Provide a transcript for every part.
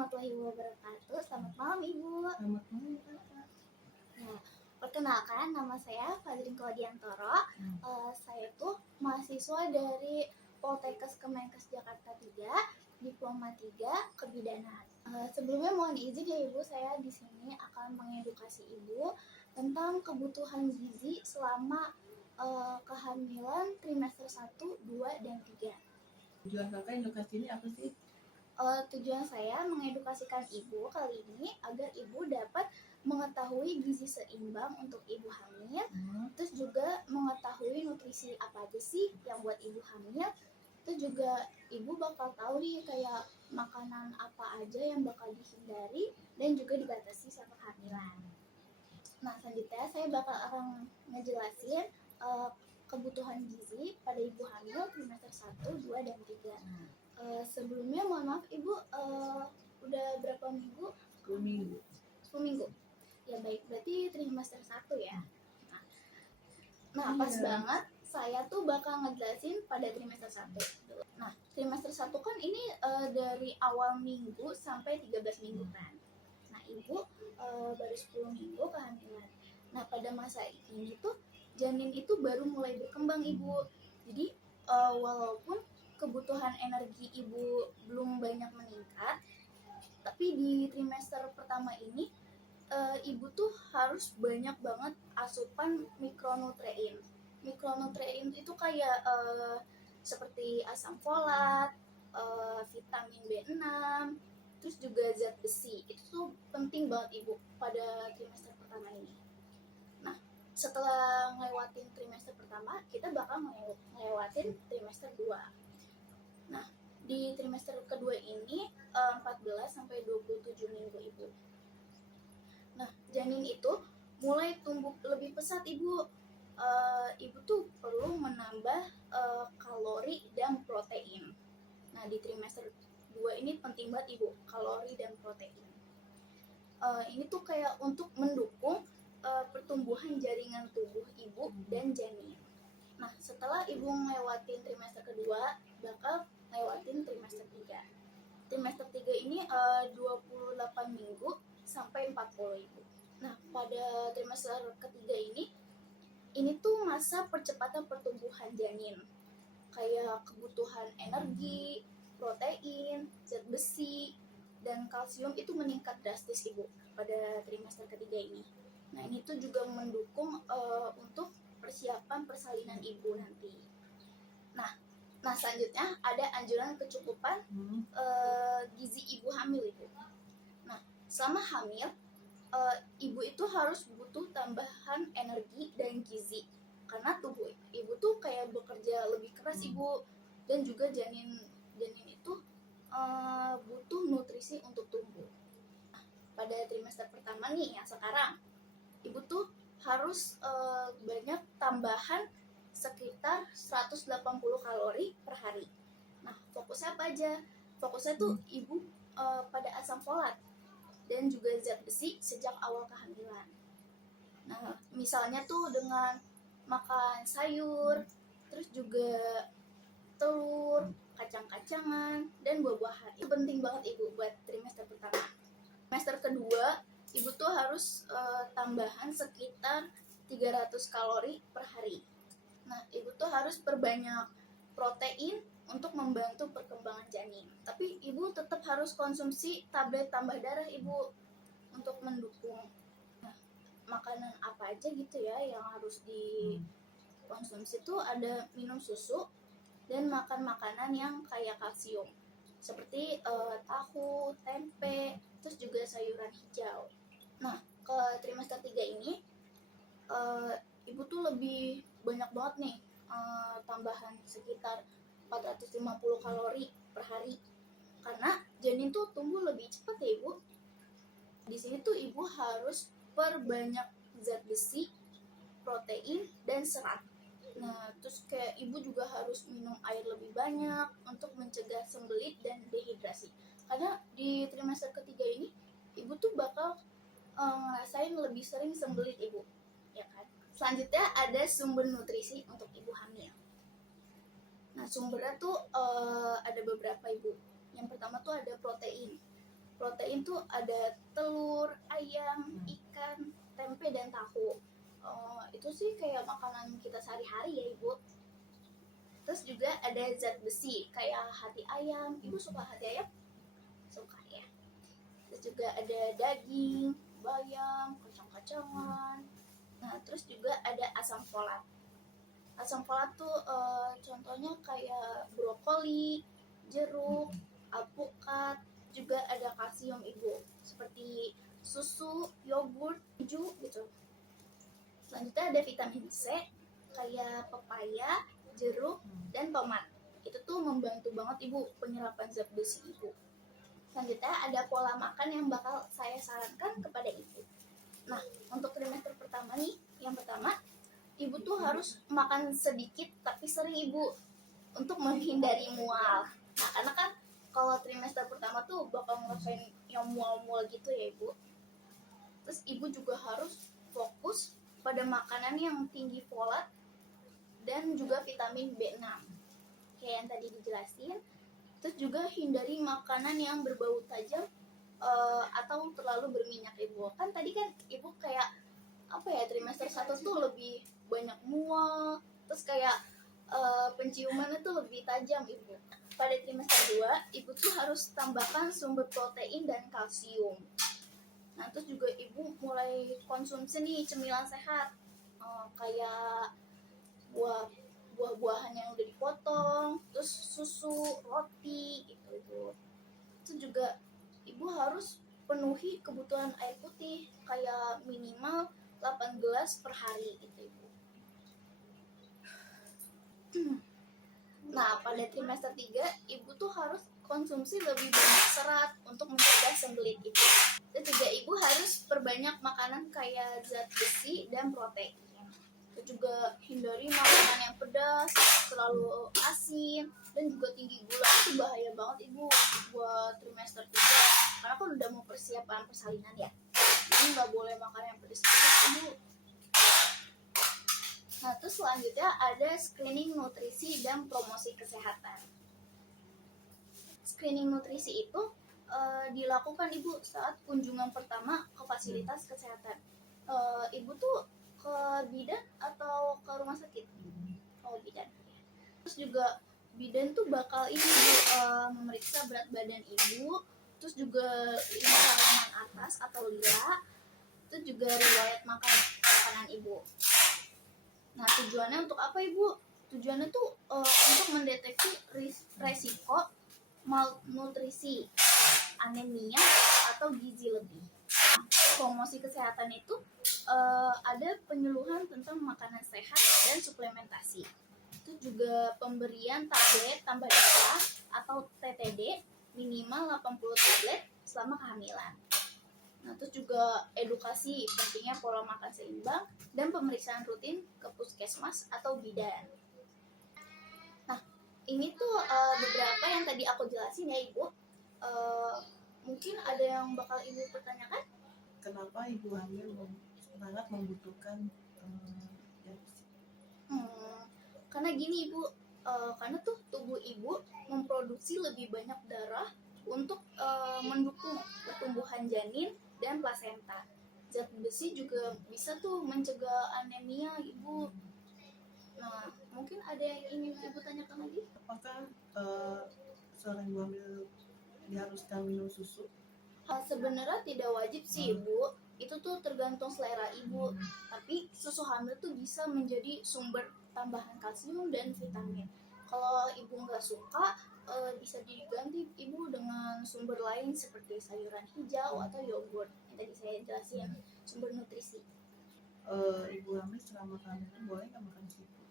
warahmatullahi wabarakatuh. Selamat malam Ibu. Selamat malam Kakak. Nah, perkenalkan nama saya Fadrin Kodiantoro. Saya tuh mahasiswa dari Poltekkes Kemenkes Jakarta 3, Diploma 3 Kebidanan. Sebelumnya mohon izin ya Ibu, saya di sini akan mengedukasi Ibu tentang kebutuhan gizi selama kehamilan trimester 1, 2, dan 3. Tujuan Kakak edukasi ini apa sih? Tujuan saya mengedukasikan Ibu kali ini agar Ibu dapat mengetahui gizi seimbang untuk Ibu hamil, terus juga mengetahui nutrisi apa aja sih yang buat Ibu hamil, terus juga Ibu bakal tahu nih kayak makanan apa aja yang bakal dihindari dan juga dibatasi saat kehamilan. Nah, selanjutnya saya bakal akan ngejelasin kebutuhan gizi pada Ibu hamil trimester 1, 2, dan 3. Sebelumnya mohon maaf Ibu, udah berapa minggu? 10 minggu. 10 minggu. Ya baik, berarti trimester 1 ya. Nah, pas banget saya tuh bakal ngejelasin pada trimester 1. Nah, trimester 1 kan ini dari awal minggu sampai 13 minggu kan. Nah, Ibu baru 10 minggu kehamilan. Nah, pada masa ini tuh janin itu baru mulai berkembang Ibu. Jadi walaupun kebutuhan energi Ibu belum banyak meningkat, tapi di trimester pertama ini Ibu tuh harus banyak banget asupan mikronutrien. Mikronutrien itu kayak seperti asam folat, vitamin B6, terus juga zat besi. Itu tuh penting banget Ibu pada trimester pertama ini. Nah, setelah ngelewatin trimester pertama, kita bakal ngelewatin trimester 2. Nah, di trimester kedua ini 14 sampai 27 minggu Ibu. Nah, janin itu mulai tumbuh lebih pesat Ibu. Ibu tuh perlu menambah kalori dan protein. Nah, di trimester 2 ini penting banget Ibu, kalori dan protein. Ini tuh kayak untuk mendukung pertumbuhan jaringan tubuh Ibu dan janin. Nah, setelah Ibu ngelewatin trimester kedua, bakal lewatin trimester 3. Trimester 3 ini 28 minggu sampai 40 Ibu. Nah, pada trimester ketiga ini tuh masa percepatan pertumbuhan janin. Kayak kebutuhan energi, protein, zat besi, dan kalsium itu meningkat drastis Ibu pada trimester ketiga ini. Nah, ini tuh juga mendukung untuk persiapan persalinan Ibu nanti. Nah, selanjutnya ada anjuran kecukupan gizi Ibu hamil Ibu. Nah, selama hamil Ibu itu harus butuh tambahan energi dan gizi karena tubuh Ibu tuh kayak bekerja lebih keras Ibu, dan juga janin itu butuh nutrisi untuk tumbuh. Nah, pada trimester pertama nih yang sekarang, Ibu tuh harus banyak tambahan sekitar 180 kalori per hari. Nah, fokusnya apa aja? Fokusnya tuh Ibu pada asam folat dan juga zat besi sejak awal kehamilan. Nah, misalnya tuh dengan makan sayur, terus juga telur, kacang-kacangan, dan buah-buahan. Itu penting banget Ibu buat trimester pertama. Trimester kedua, Ibu tuh harus tambahan sekitar 300 kalori per hari. Nah, Ibu tuh harus perbanyak protein untuk membantu perkembangan janin. Tapi Ibu tetap harus konsumsi tablet tambah darah Ibu untuk mendukung. Nah, makanan apa aja gitu ya yang harus dikonsumsi tuh ada minum susu dan makan makanan yang kaya kalsium. Seperti tahu, tempe, terus juga sayuran hijau. Nah, ke trimester 3 ini Ibu tuh lebih banyak banget nih tambahan sekitar 450 kalori per hari karena janin tuh tumbuh lebih cepat ya Ibu. Di sini tuh Ibu harus perbanyak zat besi, protein, dan serat. Nah, terus kayak Ibu juga harus minum air lebih banyak untuk mencegah sembelit dan dehidrasi. Karena di trimester ketiga ini Ibu tuh bakal ngerasain lebih sering sembelit Ibu, ya kan? Selanjutnya ada sumber nutrisi untuk Ibu hamil. Nah, sumbernya tuh ada beberapa Ibu. Yang pertama tuh ada protein. Protein tuh ada telur, ayam, ikan, tempe, dan tahu. Itu sih kayak makanan kita sehari-hari ya Ibu. Terus juga ada zat besi kayak hati ayam. Ibu suka hati ayam? Suka ya. Terus juga ada daging, bayam, kacang-kacangan. Nah, terus juga ada asam folat. Asam folat tuh contohnya kayak brokoli, jeruk, alpukat, juga ada kalsium Ibu, seperti susu, yogurt, keju gitu. Selanjutnya ada vitamin C kayak pepaya, jeruk, dan tomat. Itu tuh membantu banget Ibu penyerapan zat besi Ibu. Selanjutnya ada pola makan yang bakal saya sarankan kepada Ibu. Nah, untuk trimester pertama nih, yang pertama, Ibu tuh harus makan sedikit tapi sering Ibu, untuk menghindari mual. Nah, karena kan kalau trimester pertama tuh bakal ngerasain yang mual-mual gitu ya Ibu. Terus Ibu juga harus fokus pada makanan yang tinggi folat dan juga vitamin B6 kayak yang tadi dijelasin. Terus juga hindari makanan yang berbau tajam atau terlalu berminyak Ibu. Kan tadi kan Ibu kayak apa ya, trimester 1 tuh lebih banyak mual, terus kayak penciumannya tuh lebih tajam Ibu. Pada trimester 2 Ibu tuh harus tambahkan sumber protein dan kalsium. Nah, terus juga Ibu mulai konsumsi nih cemilan sehat, kayak buah-buahan yang udah dipotong, terus susu, roti gitu Ibu. Itu juga Ibu harus penuhi kebutuhan air putih kayak minimal 8 gelas per hari gitu Ibu. Nah, pada trimester 3 Ibu tuh harus konsumsi lebih banyak serat untuk mencegah sembelit Ibu. Dan juga Ibu harus perbanyak makanan kayak zat besi dan protein. Dan juga hindari makanan yang pedas, terlalu asin, dan juga tinggi gula. Itu bahaya banget Ibu buat trimester 3, karena kan udah mau persiapan persalinan ya. Jadi nggak boleh makan yang pedas Ibu. Nah, terus selanjutnya ada screening nutrisi dan promosi kesehatan. Screening nutrisi itu dilakukan Ibu saat kunjungan pertama ke fasilitas kesehatan. Ibu tuh ke bidan atau ke rumah sakit? Oh, bidan. Terus juga bidan tuh bakal ini Bu, memeriksa berat badan Ibu, terus juga lingkar lengan atas atau lila, terus juga riwayat makanan Ibu. Nah, tujuannya untuk apa Ibu? Tujuannya tuh untuk mendeteksi resiko malnutrisi, anemia, atau gizi lebih. Promosi kesehatan itu ada penyuluhan tentang makanan sehat dan suplementasi. Itu juga pemberian tablet tambah darah atau TTD minimal 80 tablet selama kehamilan. Nah, terus juga edukasi pentingnya pola makan seimbang dan pemeriksaan rutin ke puskesmas atau bidan. Nah, ini tuh beberapa yang tadi aku jelasin ya Ibu. Mungkin ada yang bakal Ibu pertanyakan? Kenapa ibu hamil sangat membutuhkan Karena gini Ibu, karena tuh tubuh Ibu memproduksi lebih banyak darah untuk mendukung pertumbuhan janin dan plasenta. Zat besi juga bisa tuh mencegah anemia Ibu. Nah, mungkin ada yang ingin Ibu tanyakan lagi? apakah seorang ibu hamil diharuskan minum susu? Sebenarnya tidak wajib sih Ibu, itu tuh tergantung selera Ibu. Tapi susu hamil tuh bisa menjadi sumber tambahan kalsium dan vitamin. Kalau Ibu nggak suka, bisa diganti Ibu dengan sumber lain seperti sayuran hijau atau yogurt yang tadi saya jelasin, sumber nutrisi. Ibu hamil selama kehamilan boleh nggak makan seafood?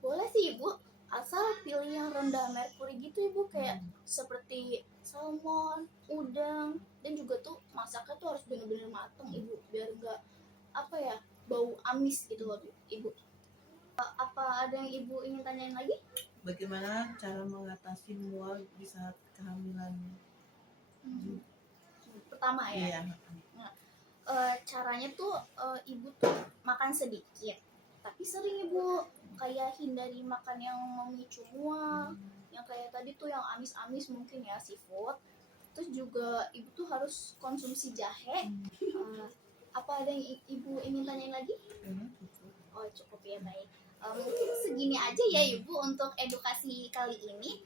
Boleh sih Ibu, asal pilih yang rendah merkuri gitu Ibu, kayak seperti salmon, udang, dan juga tuh masaknya tuh harus bener-bener mateng Ibu, biar nggak apa ya, bau amis gitu loh Ibu. Apa ada yang Ibu ingin tanyain lagi? Bagaimana cara mengatasi mual di saat kehamilan? Pertama ya. Iya. Caranya tuh Ibu tuh makan sedikit tapi sering Ibu, kayak hindari makan yang memicu mual, yang kayak tadi tuh yang amis-amis mungkin ya, seafood. Terus juga ibu tuh harus konsumsi jahe. Apa ada yang ibu ingin tanyain lagi? Kayaknya cukup. Oh cukup ya, baik. Mungkin segini aja ya ibu untuk edukasi kali ini.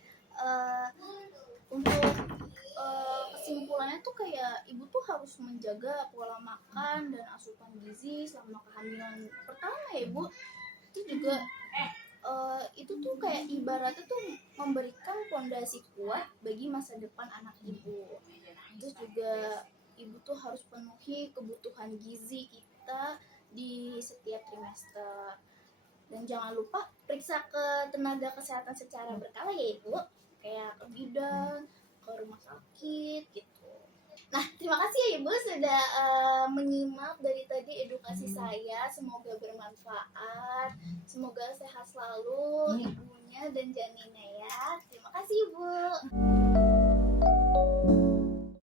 Untuk kesimpulannya tuh kayak ibu tuh harus menjaga pola makan dan asupan gizi selama kehamilan pertama ya ibu. Itu juga itu tuh kayak ibaratnya tuh memberikan fondasi kuat bagi masa depan anak ibu. Terus juga ibu tuh harus penuhi kebutuhan gizi kita di setiap trimester. Dan jangan lupa periksa ke tenaga kesehatan secara berkala ya ibu, kayak ke bidan, ke rumah sakit gitu. Nah, terima kasih ya ibu sudah menyimak dari tadi edukasi saya. Semoga bermanfaat, semoga sehat selalu ibunya dan janinnya ya. Terima kasih ibu.